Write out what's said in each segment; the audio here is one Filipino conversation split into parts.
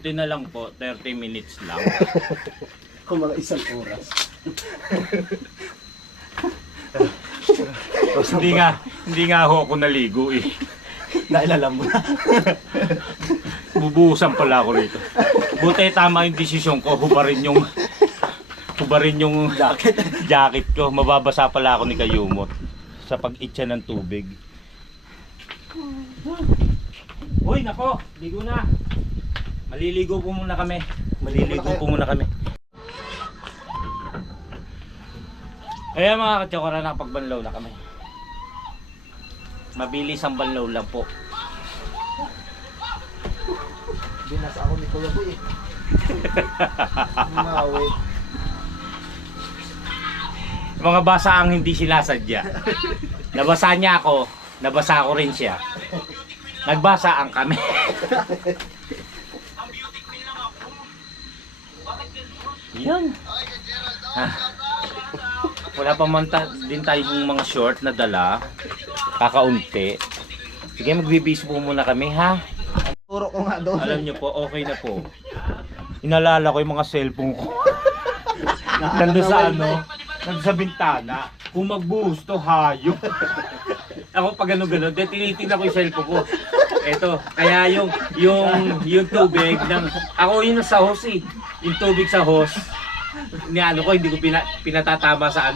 Buti na lang po, 30 minutes lang. Kung mga isang oras. hindi nga ako naligo eh. Dahil alam mo na. Bubuhusan pala ako rito. Buti tama yung desisyon ko, hubarin yung jacket ko. Mababasa pala ako ni Kayumot sa pag-itcha ng tubig. Uy, nako, ligo na. Maliligo po muna kami. Ayan mga katsokara, nakapagbanlaw na kami. Mabilis ang banlaw lang po. Binas ako ni Kuya Boy. Mawi. Mga basa ang hindi sinasadya. Nabasa niya ako, nabasa ko rin siya. Nagbasa ang kami. Yan. Wala pa man din tayong mga short na dala. Kakaunti. Sige, magbibis po muna kami ha. Turo ko nga doon. Alam nyo po, okay na po. Inalala ko yung mga cellphone ko. Nandun sa nandun sa bintana. Kung magbuhos to, hayop. Ako pag gano'n, tinitingnan ko yung cellphone ko. Eto, kaya yung tubig ng, ako yun sa hose eh. Yung tubig sa hose. Ni ko, hindi ko pinatatama sa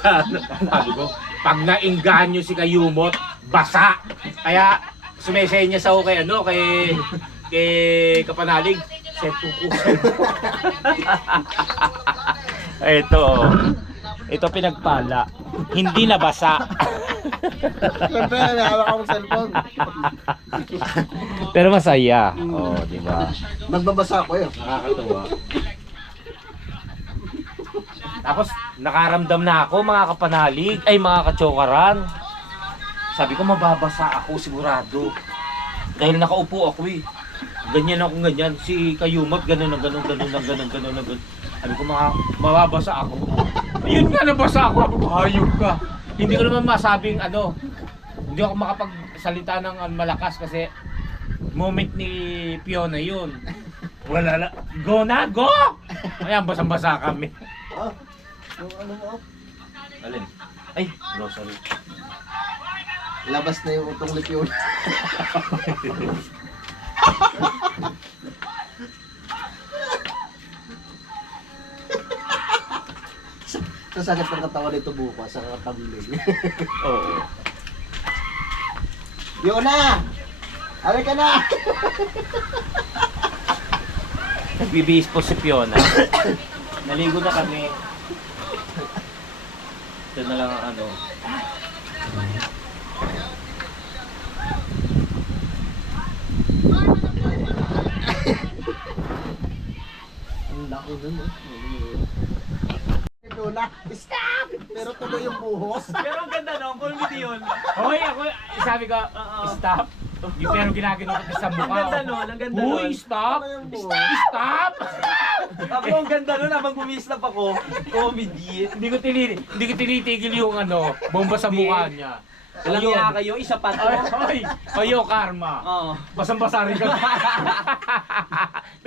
sabi ko. Pag nainggan nyo si Kayumot, basa. Kaya sumesenya sa ako kay Kapanalig. Cellphone ko. Ito pinagpala. Hindi nabasa. Siyempre, nahawak akong cellphone. Pero masaya. Oh, di ba? Magbabasa ako yun. Nakakatuwa. Tapos nakaramdam na ako mga kapanalig, ay mga katsokaran. Sabi ko mababasa ako sigurado. Dahil nakaupo ako eh. Ganyan ako ganyan. Si Kayumot ganun. Sabi ko mababasa ako. Ayun nga, nabasa ako. Hayop ka. Hindi ko naman masabing hindi ako makapagsalita ng malakas kasi moment ni Fiona yun. Wala na. Go na, go! Ayan, basang-basa kami. Oh, yung ano mo? Alin? Ay, grocery. Labas na yung utong lipyon. Sasakit ng katawan nito bukas sa katabiling. Oo. Fiona! Hali ka na! Nagbibihis po si Fiona. Naligo na kami. Ito na lang ang Ang laki dun Fiona, stop! Pero tuloy yung buhos. Pero ang ganda no, comedy yun. Hoy, ako, sabi ko, stop. Pero ginagano ko sa mukha. Ang ganda nun, ang ganda nun. Uy, stop! Ano yung buhos? Stop! Ako ang ganda nun, habang bumislap ako, comedy. Hindi ko tinitigil yung bomba sa mukha niya. Alam niya kayo, isa pa to. Ayo, karma. Oo. Basang-basa rin ka.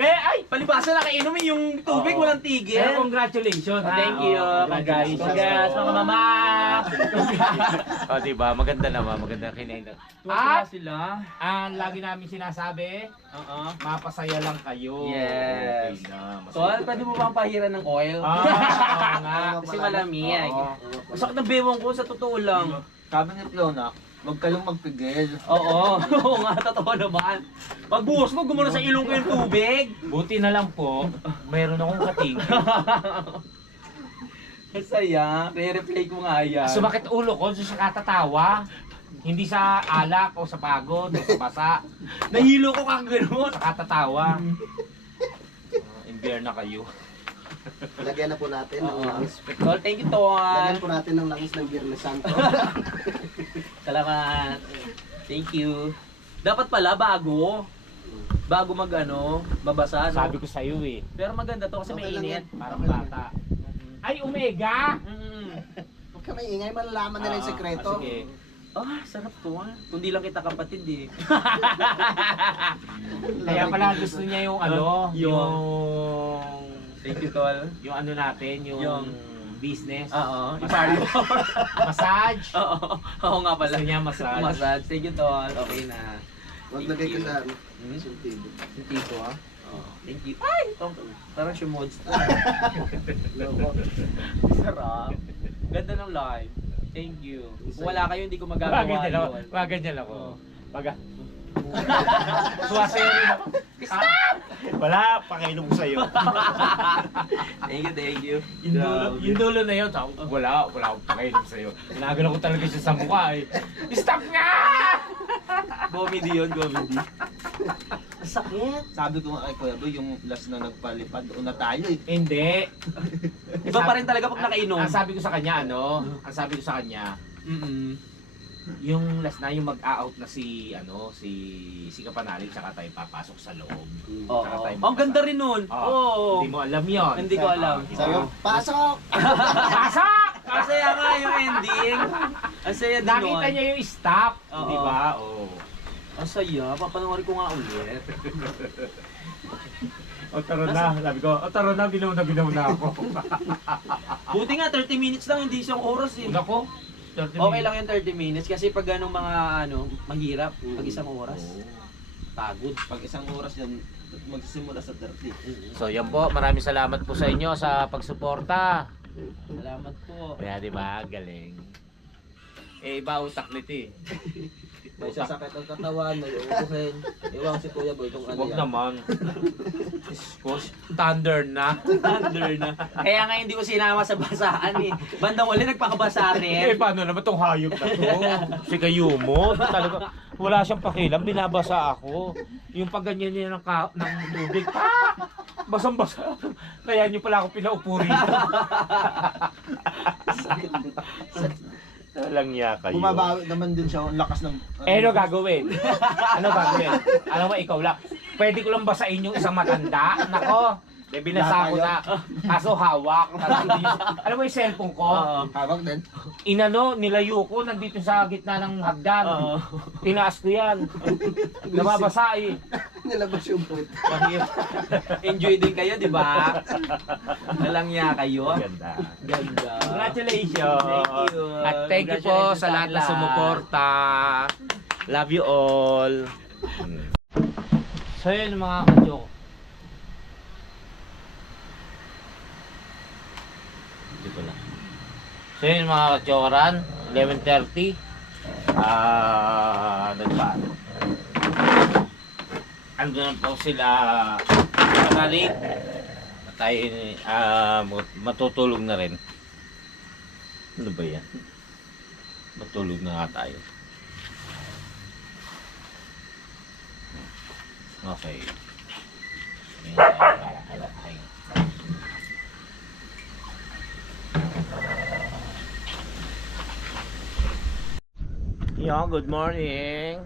Ay! Palibasa na kainumin yung tubig, Oo. walang tigil. Pero congratulations. Thank you, guys. Congrats, mga mama. Diba? Maganda naman. Maganda kinain. Tuwa sila. Ang lagi namin sinasabi, Oo. mapasaya lang kayo. Yes. Okay na, Tol, pwede mo bang pahiran ng oil? oo nga. Kasi malamig. Oo. Masakit ng bewang ko, sa totoo lang. Sabi ni Fiona, huwag kayong magpigil. Oo, oo nga, totoo naman. Pagbuhos mo, gumuna sa ilong ko yung tubig. Buti na lang po, mayroon akong kating. Saya, re-replay ko nga yan. Sumakit ulo ko sa katatawa. Hindi sa alak o sa pagod o sa basa. Nahilo ko kang gano'n. Sa katatawa. Imbyer na kayo. Lagyan na po natin ng langis. Tol, thank you, Tol. Lagyan po natin ng langis ng Biyernes Santo. Salamat. Thank you. Dapat pala bago babasa. No? Sabi ko sa iyo eh. Pero maganda to kasi Okay may lang init. Parang bata. Ay, Omega! Mm. Huwag ka maingay, malalaman nila yung sekreto. Sige. Ah, sarap to ah. Kundi lang kita kapatid eh. Kaya pala gusto niya yung ano, Yung- yung Thank you, tol. yung ano natin, yung business. Oo. Massage. Massage. Oo. Oo nga pala. Gusto niya massage. Massage. Thank you, tol. Okay na. Huwag Thank lagay ko you. sa ano. Hmm? Sultido. Yung tito ah. Oo. Thank you. Ay! Parang siya mods to. Loko. Sarap. Ganda ng live. Thank you. Kung wala kayo, hindi ko magagawa Ganyan ako. yun. Ganyan ako. Oo. Pag suwasayo rin ako. Stop! Wala, pakainom ko sa'yo. Thank you. Yung dulo na yun, wala akong pakainom sa'yo. Ginagano ko talaga siya sa mukha eh. Stop nga! Comedy yun, comedy. Sakit. Sabi ko nga kay Kuya Boy, yung last na nagpalipad, doon na tayo eh. Hindi. Iba pa rin talaga pag nakainom. Ang sabi ko sa kanya, ang sabi ko sa kanya, yung last na yung mag-out na si Kapanalig tsaka tayo papasok sa loob. Oo. Tsaka tayo Ang ganda rin nun. Oo. Oo. Hindi mo alam yon. Hindi ko alam. Sabi ko, pasok! Pasok! Masaya nga yung ending. Ang saya din nun. Nakita niya yung stop, Oo. di ba? Oo. Ang saya. Papanoorin ko nga ulit. O taro na, sabi ko, taro na, bilaw na ako. Buti nga 30 minutes lang, hindi isang oras eh. Una ko, 30 Okay lang yung 30 minutes kasi pag ganong mga mahirap, pag isang oras, pagod. Pag isang oras yan, magsisimula sa 30. So yan po, maraming salamat po sa inyo sa pagsuporta. Salamat po. Kaya di ba, galing. Eh, iba utak nito eh. May sasakit ang katawan, may uukuhin. Iwan si Kuya Boy kung ano Huwag yan. naman. Thunder na. Thunder na. Kaya nga hindi ko sinama sa basaan eh. Bandang uli nagpakabasa Eh, rin. paano naman tong hayop na to? Si Kayumo, talaga, wala siyang pakialam, binabasa ako. Yung pagganyan niya ng tubig, basang-basa. Kaya niyo pala ako pinaupo rito. Walang niya kayo. Bumabawi naman din siya, ang lakas ng... Eh, ano gagawin? Ano gagawin? Alam mo, ikaw lang. Pwede ko lang basain yung isang matanda. Nako, binasa ko na. Kaso hawak. Alam mo yung cellphone ko? Hawak din. Inano, nilayo ko, nandito sa gitna ng hagdan. Tinaas ko yan. Nababasa eh. Nilabas yung puwit. Enjoy din kayo, di ba? Nalangya kayo. Ganda. Ganda. Congratulations. Thank you. At thank you po sa lahat na sumuporta. Love you all. So yun mga kadyok. Dito lang. So yun mga kadyokaran, 11:30. Nagpa. Andun po sila Kapanalig. Tayo matutulog na rin. Ano ba yan? Matulog na nga tayo. Okay. Ayan tayo. Yo, good morning.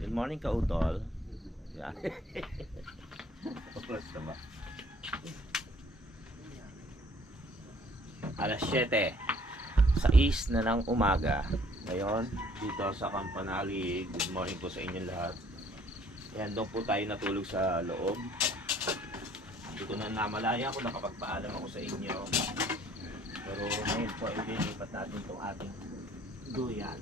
Good morning, Kautol. Yan. Oras na ba? Alas 7. 6 na ng umaga. Ngayon, dito sa Kapanalig. Good morning po sa inyo lahat. Ayan, doon po tayo natulog sa loob. Hindi ko na namalaya kung nakapagpaalam ako sa inyo. Pero ngayon po, ililipat natin itong ating duyan.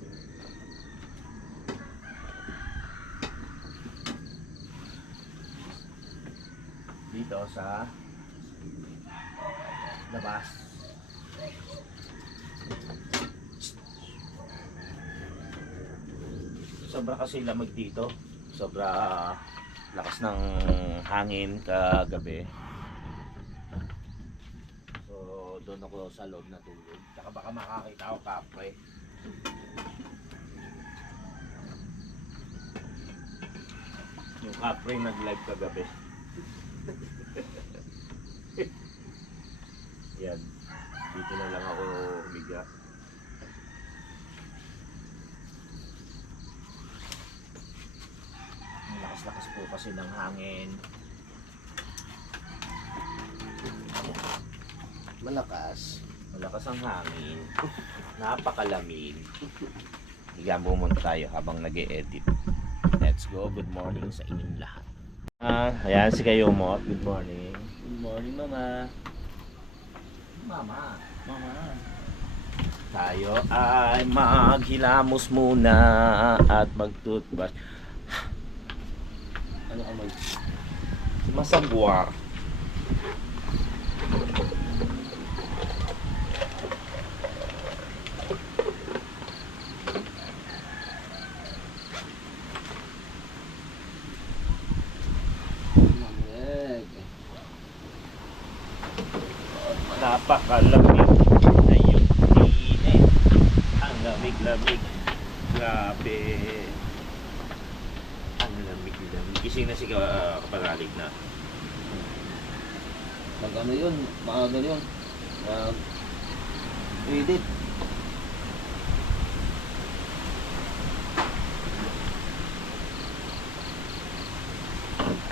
Dito sa labas. Sobra kasi lamig dito. Sobra lakas ng hangin kagabi. So doon ako sa loob natulog. Tsaka baka makakita ako kapre. Yung kapre nag-live kagabi. Yan. Dito na lang ako humiga. Ang lakas-lakas po kasi ng hangin. Malakas. Malakas ang hangin. Napakalamig. Higa muna tayo habang nag-e-edit. Let's go. Good morning sa inyong lahat. Ayan si kayo mo. Good morning. Good morning, Mama. Mama. Tayo ay maghilamos muna at mag-toothbrush. Ano amoy? Masagwa. Napakalamig na yung init. Ang lamig-lamig. Grabe. Ang lamig-lamig. Gising na si kapanalig na. Mag ano yun? Maaga yun. Edit.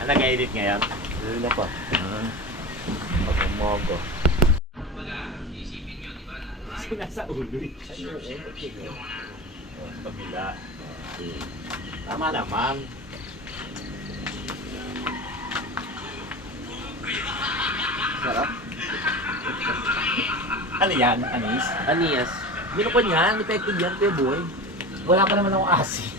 Nag-edit ngayon? Ano na pa? Pag-umogo. Nasa ulo eh. Pabila. Tama naman. Sarap. Ano yan? Anis? Anias. Binukon yan, effective yan, Kuya Boy. Wala pa naman akong asin.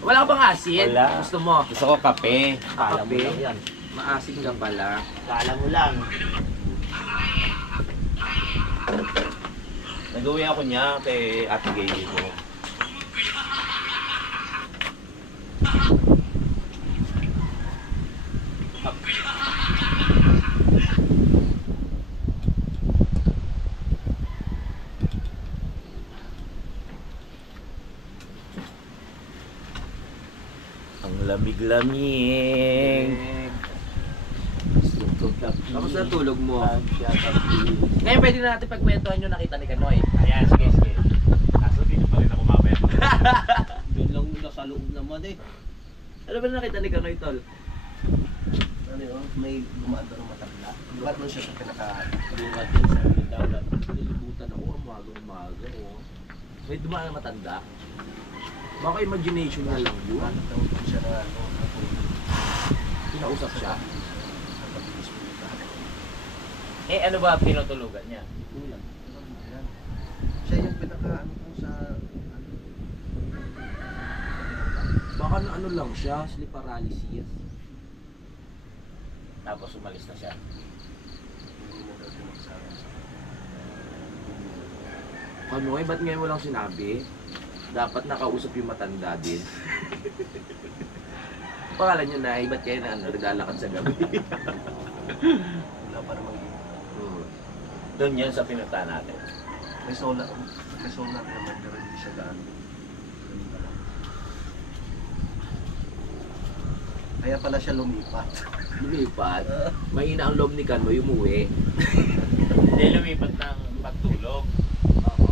Wala ka bang asin? Wala. Gusto mo? Gusto ko kape. Kala mo Kape. lang yan. Maasin ka pala. Kala mo lang. Nag-uwi ako niya kay Ate Gayle ko. Ang lamig-lamig. Tapos na tulog mo. Ngayon pwede na natin pagkwentuhan yung nakita ni Kanoy. Ayan, sige, sige. Kaso dito pa rin ako mamaya. Doon lang muna sa loob naman eh. Ano ba na nakita ni Kanoy, Tol? Ano yun? May gumaanda ng matanda. Ba't nun siya sa Bunga din sa daw. Nilibutan ako, umaga. Oh. May dumaan na matanda. Baka imagination na lang yun. Daw siya na ano, Kinausap siya. sa pabilis mo nito. Eh, ano ba tinutulugan niya? Yan. Siya yung pinaka ano kung sa Baka na ano lang siya, sleep paralysis. Tapos umalis na siya. hindi na daw siya magsara sa Kanoy, ba't ngayon walang sinabi? Dapat nakausap yung matanda din. Pangalan nyo na, ba't kayo na naglalakad sa gabi? wala pa namang Doon yan sa pinunta natin. may solar naman pero hindi siya gaano. Ganun pa lang. Kaya pala siya lumipat. Lumipat. Mahina ang loob ni Kanoy, umuwi. Hindi lumipat ng pagtulog.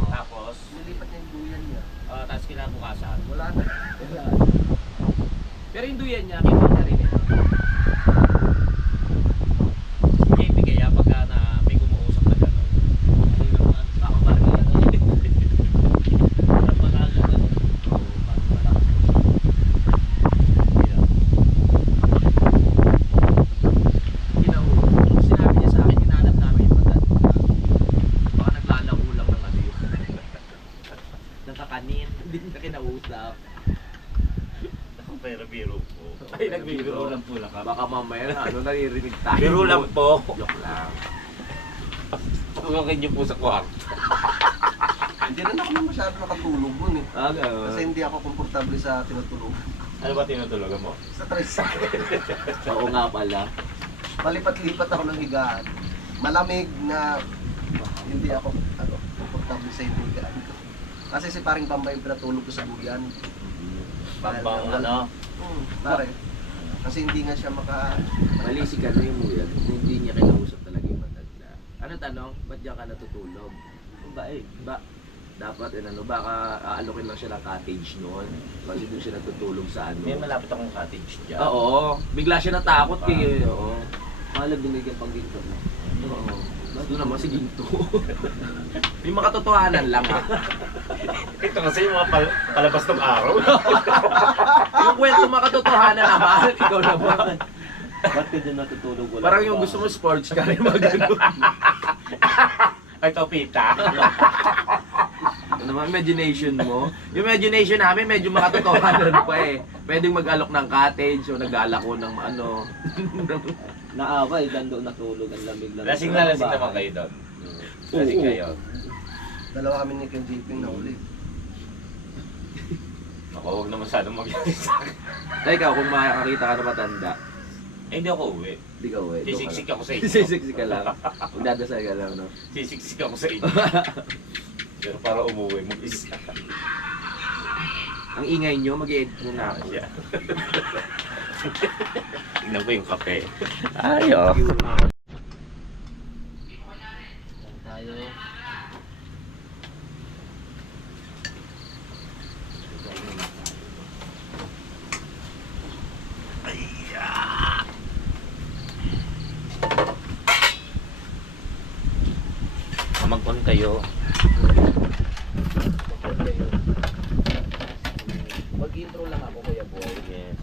Tapos, Nilipat niya yung duyan niya. tapos kinabukasan. Wala na. Pero yung duyan niya, kita niya rin eh. Si JP kaya pagka na may gumuusap na gano'n. Baka parang ano. Sinabi niya sa akin, hinanap namin yung matanda. Baka naglalako lang ng ano yun. Nakakanin, hindi niya kinausap. Pero biro po. Ay, nagbibiro lang po lang kami. Baka mamaya na ano, naririnig tayo. Biro lang po. Joke lang. Pagkakin niyo po sa kwarto. Hindi na ako masyado nakatulog nun eh. Ah, gano'n. Kasi hindi ako komportable sa tinutulog. Ano ba tinutulogan mo? Sa tricycle. Oo nga pala. Palipat-lipat ako ng higaan. Malamig na hindi ako komportable sa higaan ko. Kasi si paring Bamba yung pinatulog ko sa duyan. Pambang ano? Pare. Kasi hindi nga siya Mali si Kanoy mo yan. Hindi niya kinausap talaga yung matanda. Ano tanong? Ba't diyan ka natutulog? Dapat, baka aalokin lang siya ng cottage noon. Kasi doon siya natutulog sa ano. May malapit akong cottage dyan. Oo. Bigla siya natakot kay oo. Malag binigyan pang ginto na. Oo. Doon naman si ginto. Yung makatotohanan lang ah. Ito kasi yung mga palabas ng araw. Yung kwento makatotohanan naman, ikaw naman. Ba't ka dyan natutulog wala? Parang yung gusto mo sports car, yung mga ganun. Ay, topita. Ano naman, imagination mo? Yung imagination namin, medyo makatotohanan pa eh. Pwedeng mag-alok ng cottage o nag-alak ko ng ano. Naawa eh, dando natulog, ang lamig lang. Lasing na lasing naman kayo doon. Lasing kayo. Dalawa kami ni Ken Jeeping na uli. Ako, huwag na masyadong mag-iisip sa akin. Kaya ikaw, kung makakakita ka na matanda, Eh, hindi ako uwi. di ka uwi. Sisiksik ako sa inyo. Sisiksik ka lang. Magdadasal ka lang, no? Sisiksik ako sa inyo. Pero para umuwi mo isa. Ang ingay nyo, mag-i-edit muna ako. Siya. Tingnan ko yung kape. Ay, oh. Tayo. Mag-on kayo. Mag-intro lang ako, Kuya Boy. Yes.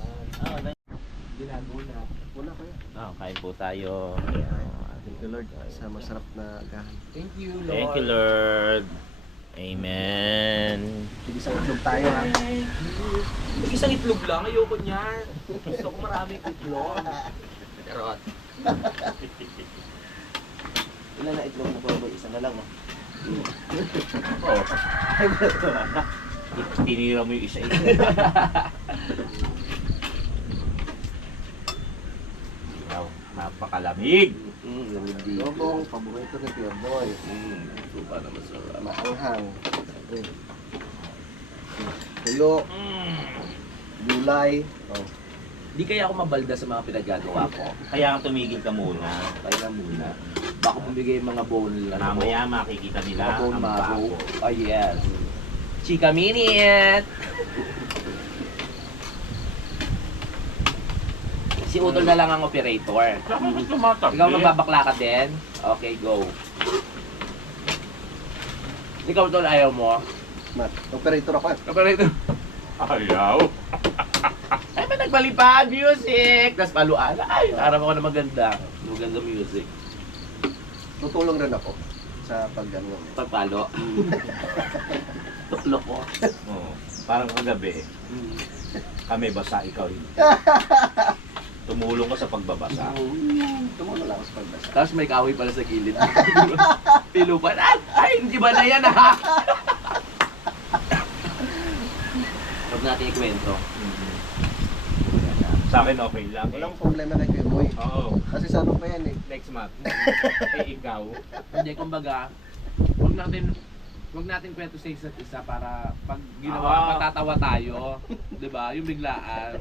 Ginago na. Wala kayo. Kain po tayo. Ayan. Thank you Lord sa masarap na agahan. Thank you, Lord. Thank you, Lord. Amen. Sige sa itlog tayo ha. Isang itlog lang, ayoko niyan. Gusto ko maraming itlog. Charot. Ilan na itlog mo ba? Isa na lang ha. Oh. Tinira mo yung isa-isa. Wow, napakalamig. Lamig dito. Lobong, paborito ni Kuya Boy. Supa na masarap. Maanghang. Tuyo, gulay. Oh. Di kaya ako mabalda sa mga pinagagawa ko. Kaya tumigil ka muna. Kaya muna. Baka bumigay yung mga bone lang. Mamaya makikita Mga nila bone ang marrow. bago. Oh yes. Chika minute! Si Utol na lang ang operator. Ikaw magbabakla ka din? Okay, go. Ikaw, Utol, ayaw mo? Mat, operator ako. Operator. Ayaw. Ay, may nagbalipad music! Tapos paluan. Ay, harap ako na maganda. Maganda music. Tutulong rin ako sa pag-ano. Pagpalo. Tuklok ko. Oh, parang kagabi, kami basa, ikaw hindi. Tumulong ka sa pagbabasa. Tumulong lang ako sa pagbasa. Tapos may kahoy pala sa gilid. Pilupan. Ay, hindi ba na yan ha? Huwag natin ikwento. Sa akin okay lang. Walang problema kay Kuya Boy. Oo. Kasi sa ano pa yan eh. Next month. Ikaw. Hindi, kumbaga, huwag natin kwento sa isa't isa para pag ginawa, patatawa tayo. 'Di ba? Yung biglaan.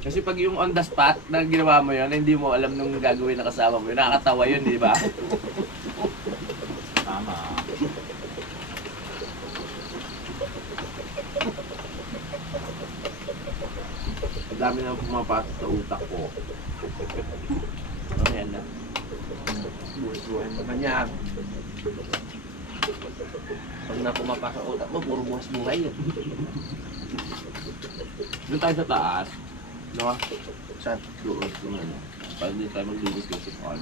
Kasi pag yung on the spot na ginawa mo yun, hindi mo alam nung gagawin na kasama mo yun, nakakatawa yun, di ba? Tama. Ang dami na pumapasok sa utak ko. Ayan na. Buhay-buhay naman yan. Pag na pumapasok sa utak mo, puro buhay yun. Doon tayo sa taas. No? Saan? Doon. Ano. Para hindi tayo mag-discuss sa call.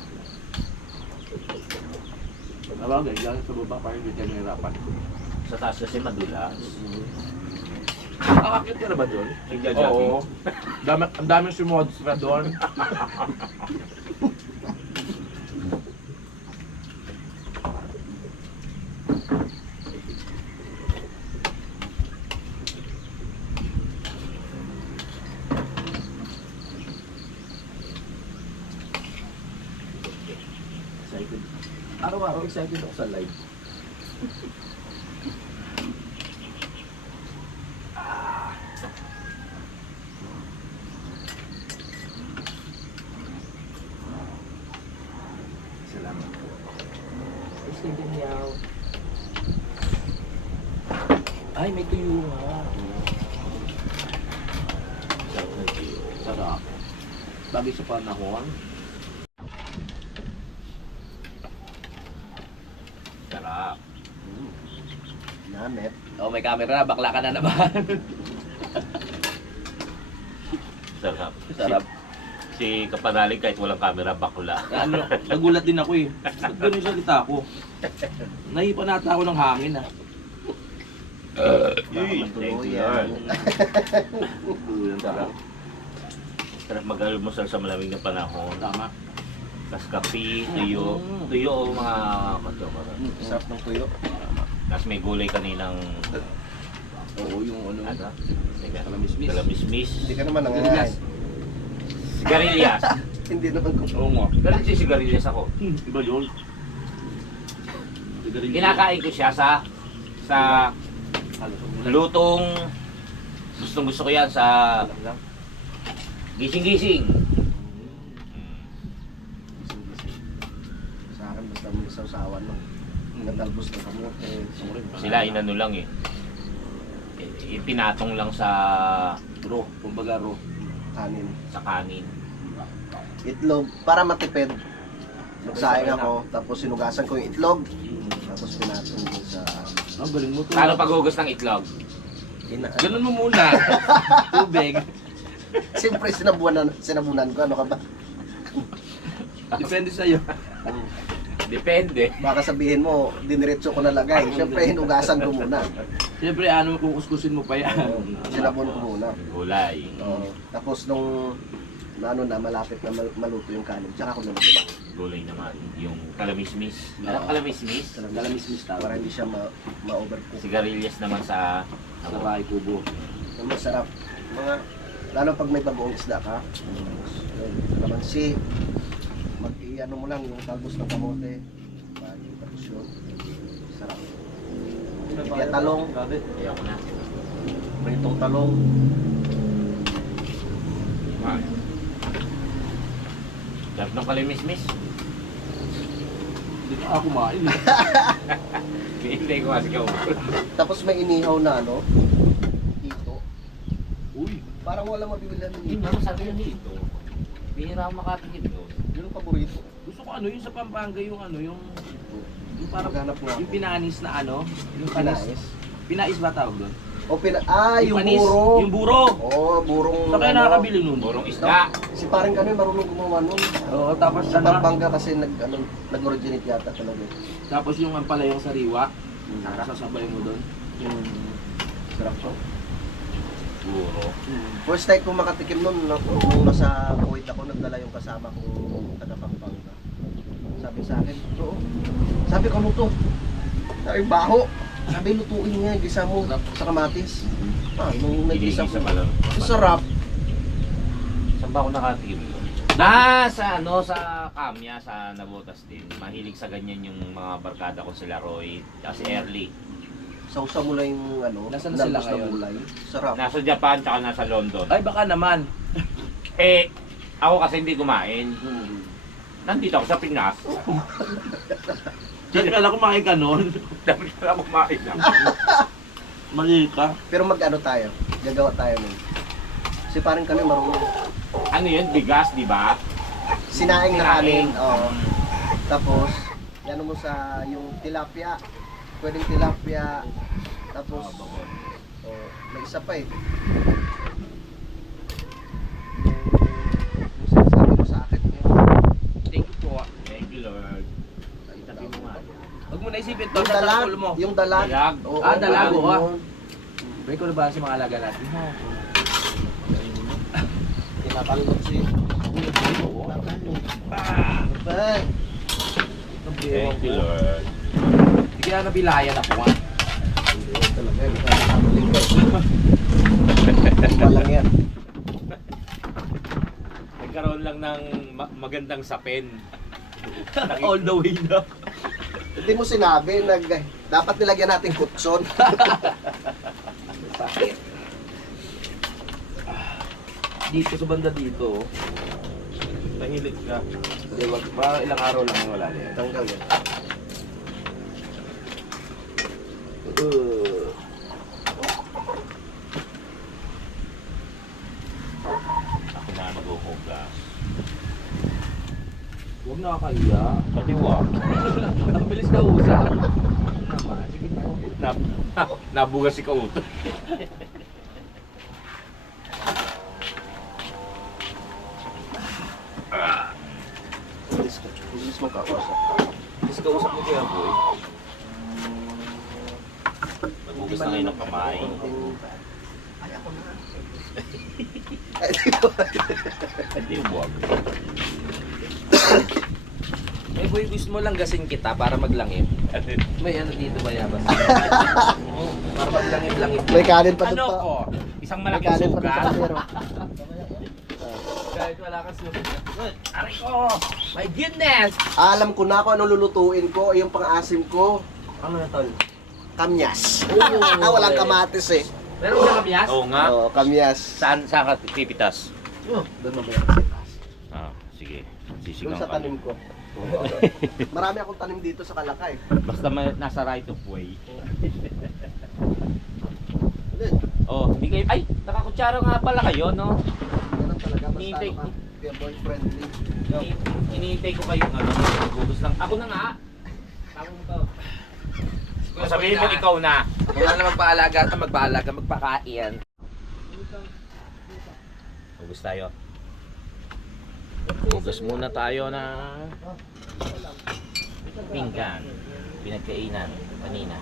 Nabagay, dyan sa baba para hindi tayo nahirapan. Sa taas kasi madulas. Nakakakit ka na ba doon? Nagja-jogging? Oo. Ang daming sumods na doon. Excited. Araw-araw excited ako sa live. Salamat po. Sige niyaw. Ay, may tuyo nga. Sarap na tuyo. Sarap. Bagay sa panahon. Sarap. Sarap. Namet. Oh, may camera na, bakla ka na naman. Sarap. Sarap. Si Kapanalig kahit walang camera, bakla. Ano, nagulat din ako eh. Ba't ganun yung salita ko? Nahipan nata ako ng hangin ah. Baka matuluyan. Ang sarap. Sarap mag-almusal sa malamig na panahon. Tama. Tapos kape, tuyo. Tuyo o mga kachokaran. Sarap ng tuyo. Tapos may gulay kaninang Oo, yung ano. ano? Kalamismis. Kalamismis. Hindi ka naman nangangain. Sigarilyas. Hindi naman kung Oo nga. Galit si sigarilyas ako. Iba yun. Kinakain ko siya sa lutong gustong gusto ko yan sa gising-gising. sa akin basta may sausawan no. Nagdalbos na kamote. Sila inano lang eh. Ipinatong lang sa Raw. Kumbaga raw. Kanin. sa kanin. Itlog para matipid. Nagsaing ako, tapos sinugasan ko yung itlog. Tapos pinatong ko sa Ang galing mo to. Paano paghugas ng itlog? Ganun mo muna. Tubig. Siyempre sinabunan ko, ano ka ba? Depende sa'yo. Depende. Baka sabihin mo, diniretso ko nalagay. Siyempre hinugasan ko muna. Siyempre, ano, kukuskusin mo pa yan. Sinabon ko muna. Gulay. Tapos nung malapit na maluto yung kanin, tsaka ko nalagay. Gulay naman. Yung kalamismis. Ano kalamismis? Kalamismis tawag. Para hindi siya ma-overcook. Sigarilyas naman sa Sa bahay kubo. Ang masarap. Lalo pag may bagoong isda ka. Kalamansi. Mag-iano mo lang yung talbos ng kamote. Tapos yun. Sarap. Kaya talong. Ayoko na. Pritong talong. Sarap ng kalamismis. Hindi ka kumain eh. Hindi ko kasi kaubos. Tapos may inihaw na ano. Ito. Uy. Parang wala mabibilan ng Hindi ito. naman sabi yun dito. Bihira ako makatikim doon. Yun ang paborito. Gusto ko ano, yung sa Pampanga, yung ano, yung parang, Maghanap nga. yung pinanis na ano, yung panis. Pinais. Pinais ba tawag doon? O yung panis, buro. Yung buro. Oo, burong. Saan kayo nakakabili nun? Burong isda. Si parang kami marunong gumawa nun. Oo, tapos Sa ano, Pampanga kasi nag-originate yata talaga. tapos yung ampalayang sariwa, sasabay mo doon. Sarap to. Puro. First time ko makatikim nun, nung nasa Kuwait ako, nagdala yung kasama kong taga Pampanga. Sabi sa akin, oo. Sabi ko, luto. Sabi, baho. Sabi, lutuin nga, gisa mo sa kamatis. Nung nagisa Ginigisa ko, pa lang. sarap. Saan ba ako nakatikim doon? Sa ano, sa Kamya, sa Nabotas din. Mahilig sa ganyan yung mga barkada ko sila Roy, kasi Early. Sausa mo lang yung ano, Nasaan na sila nalbos na ngayon? gulay. Sarap. Nasa Japan, tsaka nasa London. Ay, baka naman. Eh, ako kasi hindi kumain. Nandito ako sa Pinas. Diyan ka lang kumain ka nun. Dapat na ako kumain lang. Mali ka. Pero mag-ano tayo, gagawa tayo nun. Kasi parang kami marunong. Ano yun? Bigas, di ba? Sinaing na kanin. Oo. Tapos, yan mo sa yung tilapia. Pwedeng tilapia. Tapos, may isa pa eh. Yung sinasabi mo sa akin yun. Thank you po. Thank you, Lord. Itabi mo nga. Huwag mo naisipin to, Yung sa dalag. ulo mo. Yung dalag. Dalag? Oo, Dalag, yun oo. yun. Break ko na ba sa mga alaga natin? Kinakalot si Oo. Bye. Thank you, Lord. Hindi kaya nabilayan ako ha. Hindi talaga, hindi tayo nakakaligtas. Walang yan. Nagkaroon lang ng magandang sapin. All the way na. Hindi mo sinabi, dapat nilagyan natin kutson. Dito sa banda dito. Mahilig ka. Hindi, wag, parang ilang araw lang wala na yan. Tanggal yan. Ako na maghuhugas. Huwag nakakahiya. Pati wag. Ang bilis ka usap. Nabugas si Kauto. Bilis mo kausap. Kasi kausap mo kaya boy. Nabugas na ngayon ng kamay. Ay, ako na. Hindi yung buwag. Eh boy, gusto mo lang gasing kita para maglangip. May ano dito ba yabas? Oh, para maglangip-langip. May kanin pa Ano dito. ko? Isang May malaking kanin pa dito sugat. sa kasero. Kahit wala kang sugat. Aray ko! My goodness! Alam ko na kung ano lulutuin ko. Yung pang-asim ko. Ano na tol? Kamyas. Oh, Walang kamatis eh. Meron ka kamyas? Oo nga. Oo, kamyas. Saan ka pipitas? Doon mo ba yan? Ah, sige. Doon Sisigang sa ka. tanim ko. Marami akong tanim dito sa Kalakay. Basta nasa right of way. Hindi. Oh, hindi kayo... Ay, nakakutsara nga pala kayo, no? Ganun talaga. Basta Hinihintay ano ka. Kaya boy-friendly. Hinihintay ko kayo, ano, nagugus lang. Ako na nga. Tawag mo to. Sabihin mo ikaw na. Wala na magpaalaga ka, magpakain. Hugas tayo. Hugas muna tayo na pinggan. Pinagkainan kanina.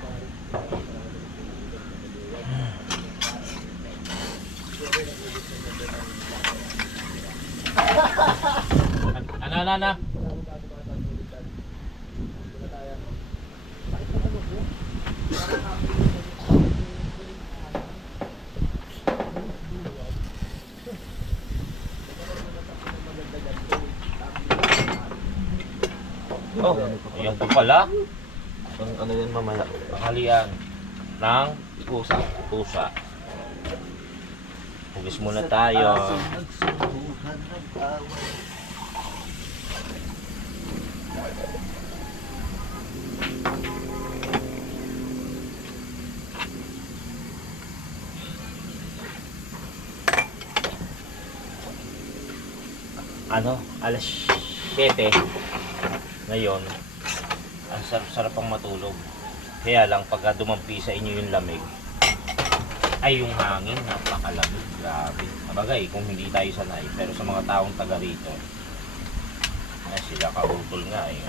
Ano? Oh, ayan po pala. Ano yan mamaya? Panghalian ng pusa. Hugas muna tayo. Ano? Alas 7. Ngayon, ang sarap pang matulog. Kaya lang, pagka dumampi sa inyo yung lamig, ay yung hangin, napakalamig. Grabe. Sabagay, kung hindi tayo sanay, pero sa mga taong taga rito, ay sila kautol nga eh.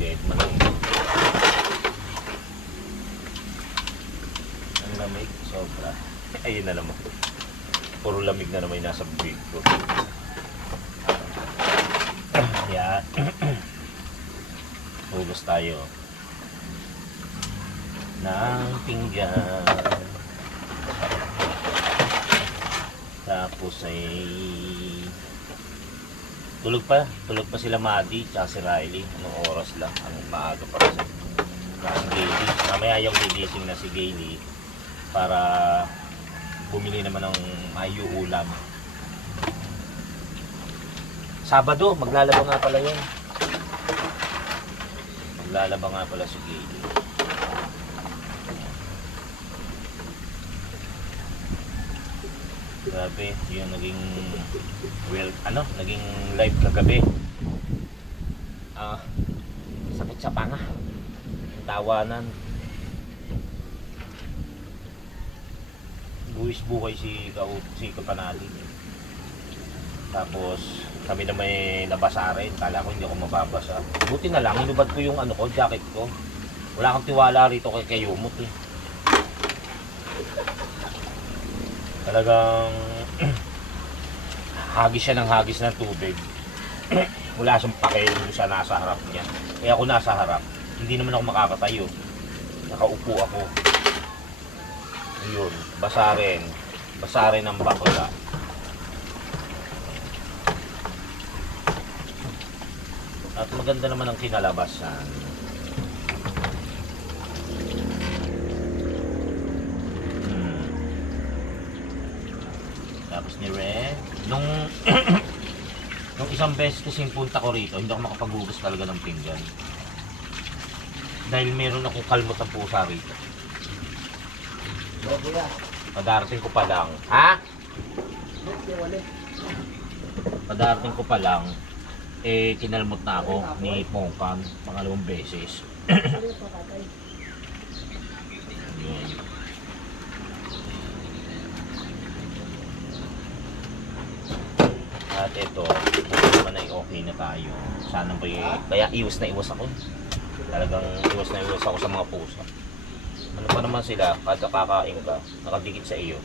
Dead man lang. Ang lamig, sobra. Ayun na naman. Puro lamig na naman yung nasa bibig ko. Yan. Hugas tayo ng pinggan. Tapos ay tulog pa sila Madi at si Riley. Anong oras lang? Ang maaga pa kasi. Si Gaily. Mamaya yung gigising na si Gaily para bumili naman ng mayo ulam. Sabado, maglalaba nga pala yun. Maglalaba nga pala si Gaily. Grabe, yung naging naging live kagabi. Sakit sa panga. Tawanan. Buwis buhay si Kapanalig. Tapos kami na may nabasa rin. Kala ko hindi ako mababasa. Buti na lang, inubad ko yung jacket ko. Wala kang tiwala rito kay Yumot eh. Talagang hagis siya ng hagis ng tubig. Wala siyang pakialam sa nasa harap niya. Kaya ako nasa harap, hindi naman ako makakatayo. Nakaupo ako. Ayun, basa rin ang bakla. At maganda naman ang kinalabasan. Tapos ni Ren, nung isang beses kasi yung punta ko rito, hindi ako makapaghugas talaga ng pinggan. Dahil meron akong kalmot ng pusa rito. Padarating ko pa lang. Ha? Padarating ko pa lang, kinalmot na ako ni Pongkan pangalawang beses. Yun. ito, buti naman ay okay na tayo. Sana ba kaya iwas na iwas ako. Talagang iwas na iwas ako sa mga pusa. Ano pa naman sila, kada kakain ka, nakadikit sa iyo.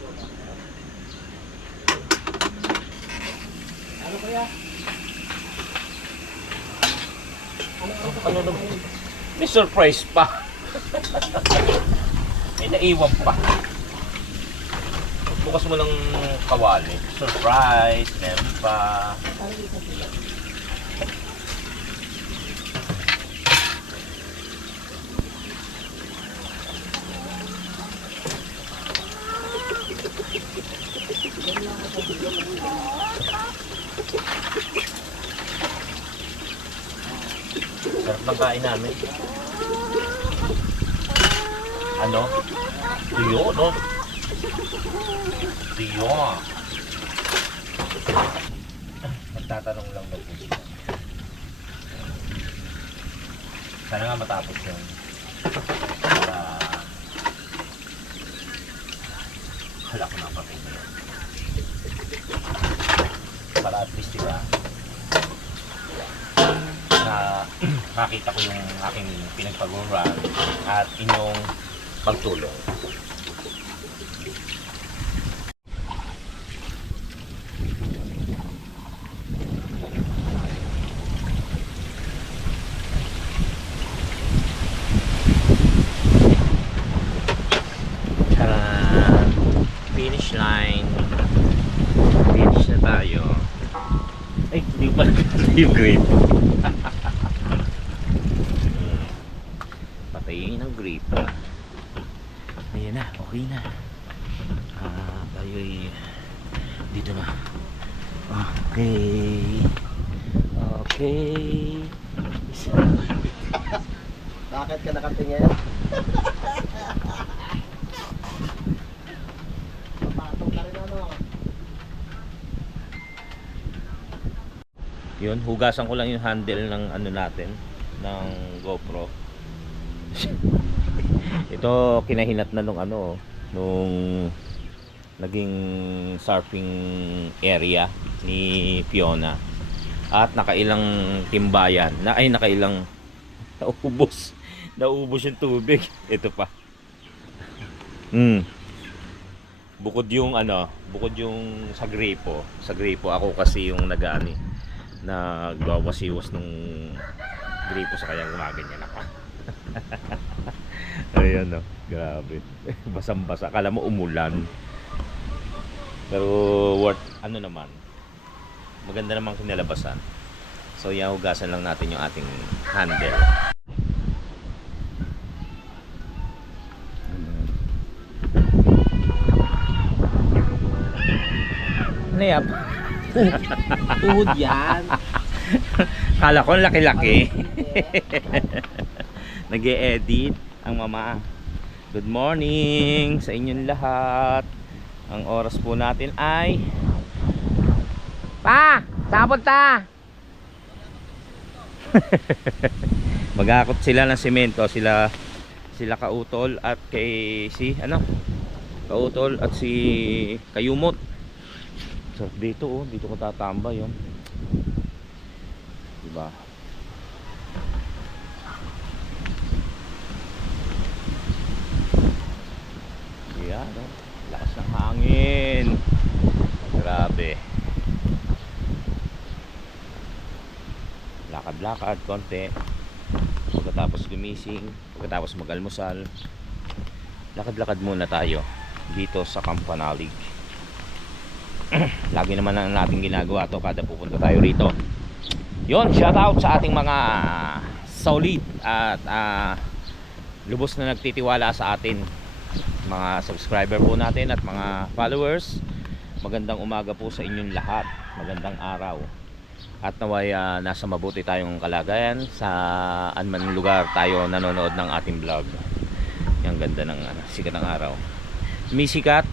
Ano kaya? Ano naman? May surprise pa. May naiwan pa. Bukas mo ng kawali. Surprise! Meron pa. Sarap ng kain namin. Ano? Tuyo, no? Tuyo. Magtatanong lang daw po sila. Sana nga matapos yun. Para... Hala ko na patay na yun. Para at least diba, na makita ko yung aking pinagpag-run at inyong pagtulong. Finish line. Finish na tayo. Ay, hindi ko pala yung grape. Patayin ang grape. Ayan na, okay na. Tayo ay dito na. Okay. Okay. Bakit ka nakatingin? Papatong ka rin ano. Yun, hugasan ko lang yung handle ng ano natin, ng GoPro. Ito kinahinat na nung ano, nung naging surfing area ni Fiona. At nakailang timbayan, nakailang naubos yung tubig. Ito pa. Bukod yung sa gripo. Sa gripo ako kasi yung nag-ani, nagwawasiwas nung gripo sa kanyang gumaganyan ako. Ayan o, grabe. Basang-basa. Akala mo umulan. Pero ano naman, maganda namang kinalabasan. So yan, hugasan lang natin yung ating handle. Ano yan? Tuhod yan. Kala ko laki-laki. Nag-e-edit ang mama. Good morning sa inyong lahat. Ang oras po natin ay Pa! Sabot ta! Mag-aakot sila ng semento. Sila Kautol at kay si Kautol at si Kayumot. So dito dito ko tatambay yun. Diba? Yan, lakas ng hangin. Grabe. Lakad-lakad konti. Pagkatapos gumising, pagkatapos mag-almusal, lakad-lakad muna tayo dito sa Campanalig. Lagi naman ang natin ginagawa to kada pupunta tayo rito. Yon, shout out sa ating mga solid at lubos na nagtitiwala sa atin, mga subscriber po natin at mga followers. Magandang umaga po sa inyong lahat. Magandang araw. At naway nasa mabuti tayong kalagayan sa anman lugar tayo nanonood ng ating vlog. Yung ganda ng sikat ng araw. Sumisikat,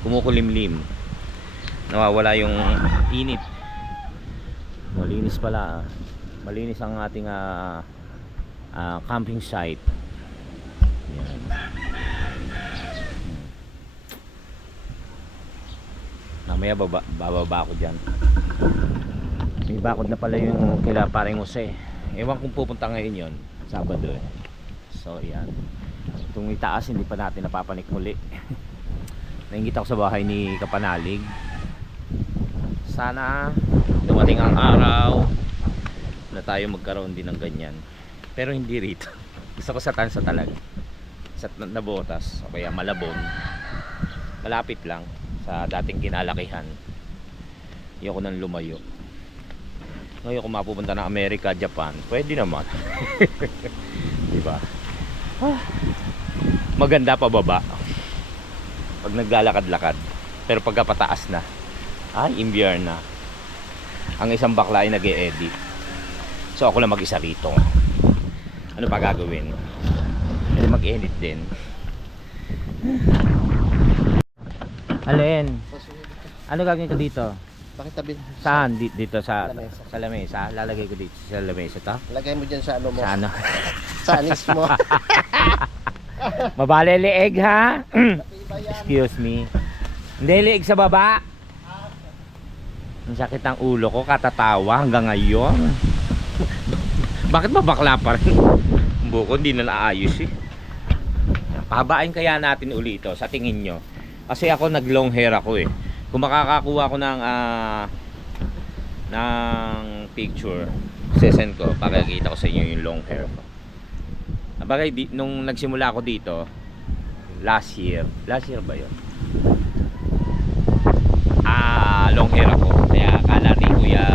kumukulimlim. Nawawala yung init. Malinis pala. Malinis ang ating camping site. Yan. Mamaya bababa ako dyan. May bakod na pala yung kila paring Jose. Ewan kung pupunta ngayon yon, Sabado eh. So yan, itong itaas hindi pa natin napapanik muli. Naingit ako sa bahay ni Kapanalig. Sana dumating ang araw na tayo magkaroon din ng ganyan, pero hindi rito. Gusto ko sa Tansa talaga, sa Nabotas o kaya Malabon, malapit lang sa dating kinalakihan. Ayoko nang lumayo. Ngayon kung mapupunta ng Amerika, Japan, pwede naman. Diba? Maganda pa baba pag naglalakad-lakad, pero pagkapataas na, ay imbyar na. Ang isang bakla ay nag-e-edit, so ako lang mag-isa rito. Ano pa gagawin? Pwede mag-edit din. Alin? Ano gagawin ko dito? Bakit tabi? Saan? Dito sa Lamesa. sa lamesa? Lalagay ko dito sa lamesa to? Lagay mo dyan sa ano mo. Sa ano? Sa anis mo. Mabale leeg ha? Iba yan. Excuse me. Hindi leeg sa baba. Ang sakit ng ulo ko, katatawa hanggang ngayon. Bakit mabakla pa rin? Ang buko hindi na naayos eh. Pahabain kaya natin uli ito sa tingin nyo? Kasi ako nag long hair ako eh. Kung makakakuha ko ng picture, sesend ko, pakikita ko sa inyo yung long hair ko. Bagay, nung nagsimula ako dito last year ba yun? Long hair ako. Kaya akala ni Kuya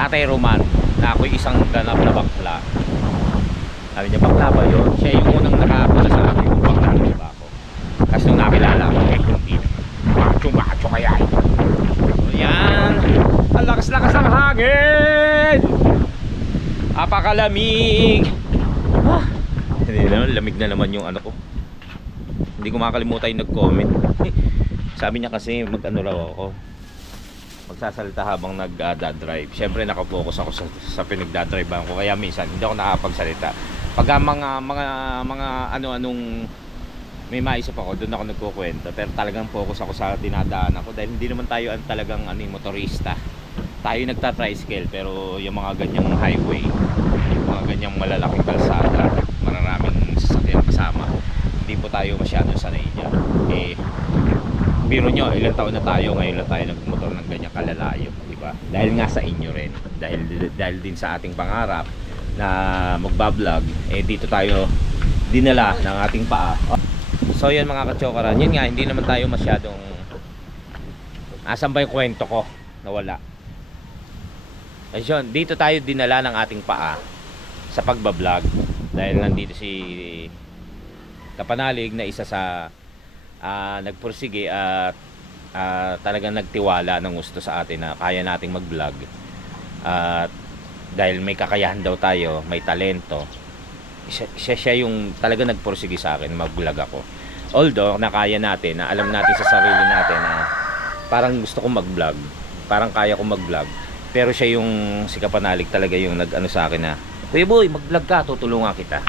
Tatay Roman na ako'y isang ganap na bakla. Sabi niya, bakla ba yun? Siya yung unang nakakula sa akin kung bakla na ba ako. Kasi nung nakilala ko, hindi. Macho kaya. So yan, ang lakas-lakas ng hangin, apakalamig. Hindi naman, lamig na naman yung ano ko. Hindi ko makakalimutan yung nag-comment. Sabi niya kasi mag-ano raw ako, magsasalita habang nag-drive. Siyempre nakapokus ako sa pinagdadrivean ko, kaya minsan hindi ako nakapagsalita. Pagka mga ano-anong may maisip ako, doon ako nagkukwento. Pero talagang focus ako sa dinadaanan ko, dahil hindi naman tayo talagang motorista. Tayo nagta-tricycle, pero yung mga ganyang highway, mga ganyang malalaking kalsada, maraming sasakyan kasama, hindi po tayo masyadong sanay dyan. Eh, biro nyo, ilang taon na tayo, ngayon lang tayo nagmotor ng ganyang kalalayo, diba? Dahil nga sa inyo rin, dahil din sa ating pangarap na magbablog, eh dito tayo dinala ng ating paa. So yun mga kachokaran, yun nga, hindi naman tayo masyadong, asan ba yung kwento ko? Nawala. Ayun, dito tayo dinala ng ating paa sa pagbablog, dahil nandito si Kapanalig na isa sa nagpursige at talagang nagtiwala ng gusto sa atin na kaya nating mag-vlog. At dahil may kakayahan daw tayo, may talento, siya yung talaga nagpursige sa akin mag-vlog ako. Although nakaya natin, na alam natin sa sarili natin na parang gusto kong mag-vlog, parang kaya kong mag-vlog, pero siya yung si Kapanalig talaga yung nag-ano sa akin na, "Kuya boy, mag-vlog ka, tutulungan kita."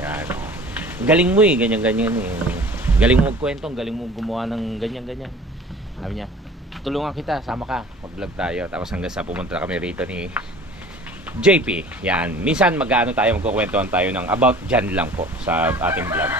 Yan. Galing mo eh, ganyan-ganyan eh. Galing mo magkwento, galing mo gumawa ng ganyan-ganyan. Sabi niya, "Tulungan kita, sama ka, mag-vlog tayo." Tapos hanggang sa pumunta kami rito ni JP. Yan, minsan magkano tayo, magkukwentuhan tayo ng about dyan lang po sa ating vlog.